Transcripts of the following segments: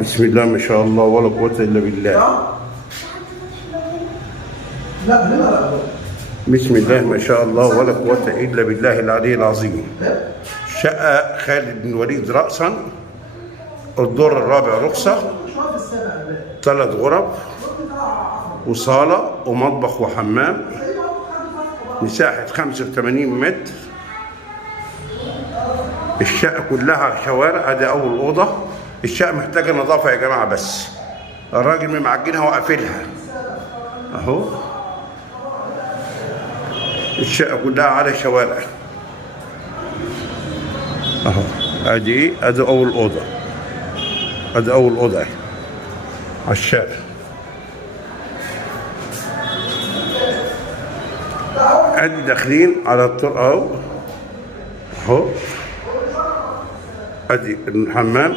بسم الله ما شاء الله ولا قوة إلا بالله. لا هنا لا. بسم الله ما شاء الله ولا قوة إلا بالله العلي العظيم. شقة خالد بن الوليد رأسا، الدور الرابع رخصة، 3 غرف وصالة ومطبخ وحمام، مساحة 85 متر. الشقة كلها شوارع. ادي أول أوضة. الشقة محتاجة نظافة يا جماعة، بس الراجل ممعجنها وقافلها أهو. الشقة كلها على شوارع أهو. أدي أول أوضة. أدي أول أوضة أهي على الشارع. أدي داخلين على الطرقة أهو أهو. أدي الحمام.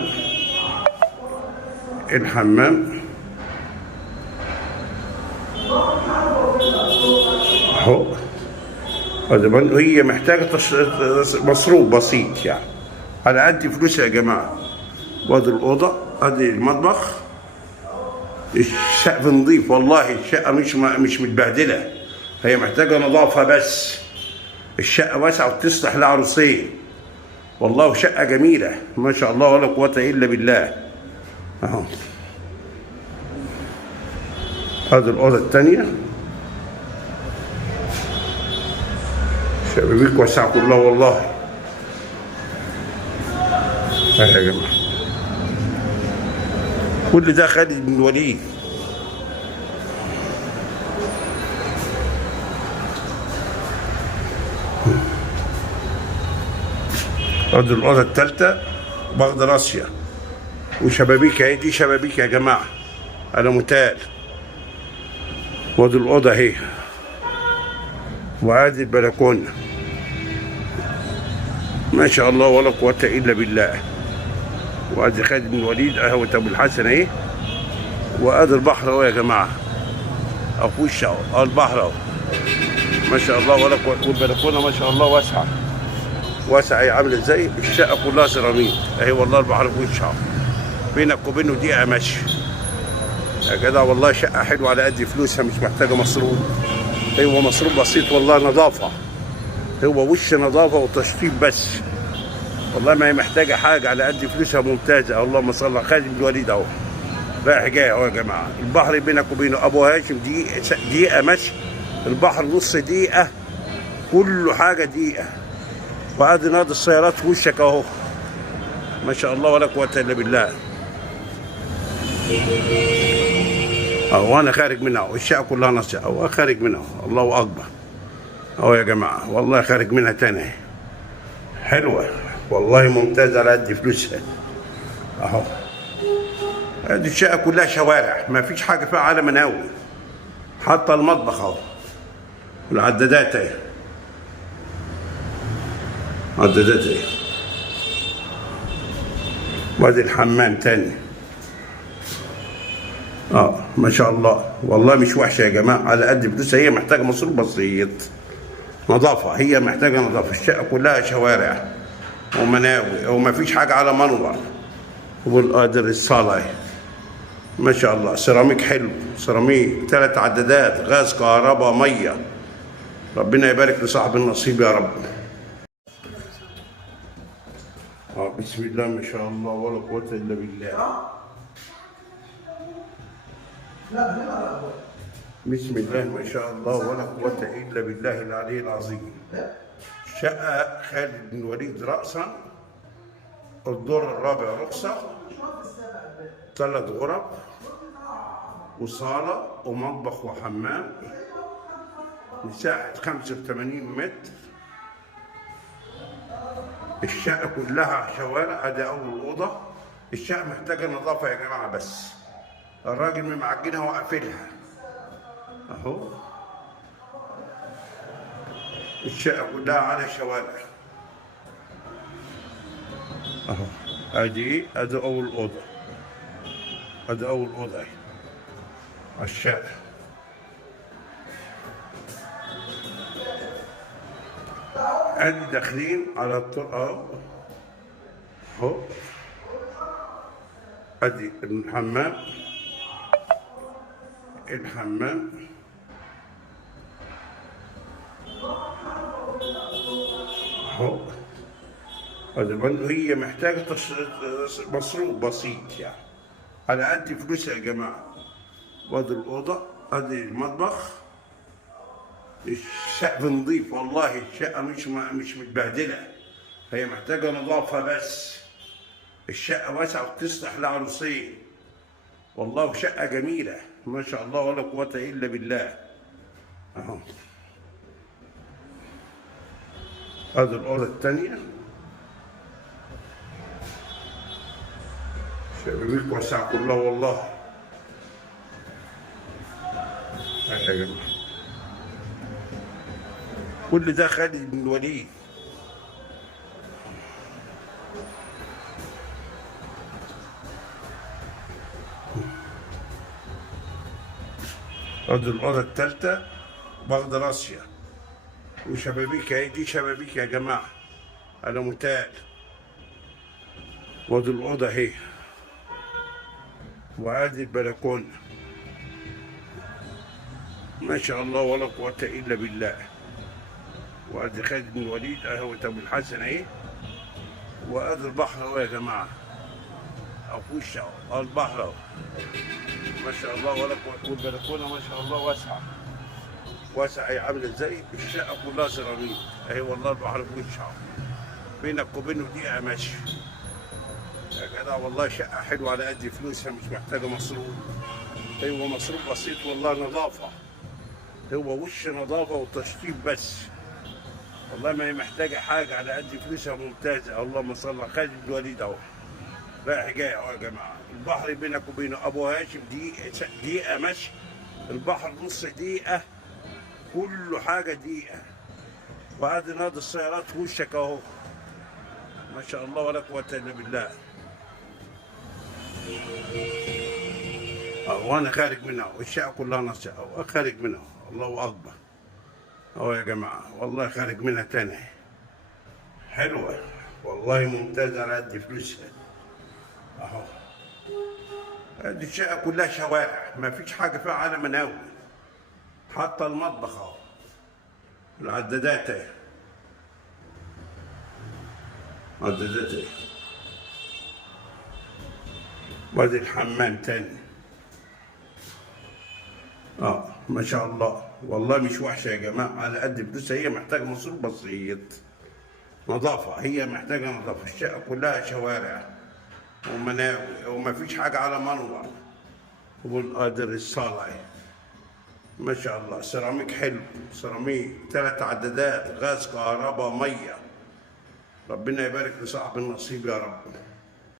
أهو. هي محتاجة مصروف بسيط يعني على قد فلوسها يا جماعة. وادي الأوضة. ادي المطبخ. السقف نظيف والله. الشقة مش متبهدلة، هي محتاجة نظافة بس. الشقة واسعة وتصلح لعروسين والله، شقة جميلة ما شاء الله ولا قوة إلا بالله أهو. ادي الأوضة التانية. شبابيك واسعة كلها والله اهي يا جماعة. كل ده خالد بن الوليد. ادي الأوضة التالتة باخدة راسية وشبابيك اهي. دي شبابيك يا جماعة على متال. وادي الأوضة اهي، وادي البلكونة ما شاء الله ولا قوة إلا بالله. وادي خالد بن الوليد قهوة أبو الحسن اهي. وادي البحر اهو يا جماعة أو في وش اهو البحر اهو ما شاء الله ولا قوة. والبلكونة ما شاء الله واسعة اهي. عاملة ازاي؟ الشقة كلها سيراميك اهي والله. البحر في وش اهو، بينك وبينه دقيقة مشي يا جدع. والله شقة حلوة على قد فلوسها، مش محتاجة مصروف. هو مصروف بسيط والله. نظافة، هو وش نظافة وتشطيب بس والله. ما هي محتاجة حاجة، على قد فلوسها ممتازة. اللهم صل على خالد بن الوليد اهو رايح جاي اهو يا جماعة. البحر بينك وبينه أبو هاشم دقيقة مشي. البحر نص دقيقة، كله حاجة دقيقة. وادي نادي السيارات في وشك اهو ما شاء الله ولا قوة إلا بالله اهو. انا خارج منها اهو. الشقة كلها نصيحة اهو، خارج منها اهو. الله أكبر اهو يا جماعة. والله خارج منها تاني حلوة والله، ممتازة على قد فلوسها اهو. هذه الشقة كلها شوارع، ما فيش حاجة فيها على مناوي. حتى المطبخ اهو والعدادات اهي. عدادات اهي. وادي الحمام تاني ما شاء الله والله. مش وحشة يا جماعة على قد فلوسها. هي محتاجة مصروف بسيط، نظافة. هي محتاجة نظافة. الشقة كلها شوارع ومناوي وما فيش حاجة على منور. والقادر الصالة اهي ما شاء الله. سيراميك حلو، سيراميك 3 عدادات، غاز كهرباء مية. ربنا يبارك لصاحب النصيب يا رب. بسم الله ما شاء الله ولا قوة إلا بالله. لا هنا لا. بسم الله ما شاء الله ولا قوة إلا بالله العلي العظيم. شقة خالد بن الوليد رأسا، الدور الرابع رخصة، 3 غرف وصالة ومطبخ وحمام، مساحة 85 متر. الشقة كلها شوارع. ادي أول أوضة. الشقة محتاجة نظافة يا جماعة، بس الراجل ممعجنها وقافلها أهو. الشقة كلها على شوارع أهو. أدي أول أوضة. ادي أول أوضة أهي على الشارع. ادي داخلين على الطرقة اهو. ادي الحمام اهو. هي محتاجة مصروف بسيط يعني على قد فلوسها يا جماعة. وادي الأوضة، ادي المطبخ، السقف نظيف والله، الشقة مش متبهدلة، هي محتاجة نظافة بس. الشقة واسعة وتصلح لعروسين والله، شقة جميلة ما شاء الله ولا قوة إلا بالله اهو. ادي الأوضة التانية، شبابيك واسعة كلها والله يا جماعة. كل ده خالد بن الوليد. ادي الأوضة التالتة باخد راسية وشبابيك اهي، دي شبابيك يا جماعة على متال. وادي الأوضة اهي، وادي البلكونة ما شاء الله ولا قوة إلا بالله. وادي خالد بن الوليد اهو ابو الحسن اهي. وادي البحر اهو يا جماعة، أو في وش أهو البحر اهو ما شاء الله ولا قوة. والبلكونة ما شاء الله واسعة واسعة، هي عاملة ازاي؟ الشقة كلها سيراميك اهي والله. البحر في وش اهو، بينك وبينه دقيقة ماشي يا جدع والله. شقة حلوة على قد فلوسها، مش محتاجة مصروف. هو مصروف بسيط والله، نظافة، هو وش نظافة وتشطيب بس والله، ما هي محتاجة حاجة، على قد فلوسها ممتازة. اللهم صل على خالد بن الوليد اهو رايح جاي اهو يا جماعة. البحر بينك وبينه أبو هاشم دقيقة مشي، البحر نص دقيقة، كله حاجة دقيقة. وادي نادي السيارات في وشك اهو ما شاء الله ولا قوة إلا بالله. وانا خارج منها والشقة كلها نص اهو، خارج منها الله أكبر اهو يا جماعة والله، خارج منها تاني حلوة والله ممتازة على قد فلوسها اهو. دي الشقة كلها شوارع، ما فيش حاجة فيها على مناوي، حتى المطبخ اهو، العدادات اهي، عدادات اهي. وادي الحمام تاني ما شاء الله والله مش وحشة يا جماعة، على قد فلوسها. هي محتاجة مصروف بسيط، نظافة، هي محتاجة نظافة. الشقة كلها شوارع ومناوي وما فيش حاجة على منور. والقادر الصالة ما شاء الله، سيراميك حلو، سيراميك 3 عدادات، غاز كهرباء مية. ربنا يبارك لصاحب النصيب يا رب.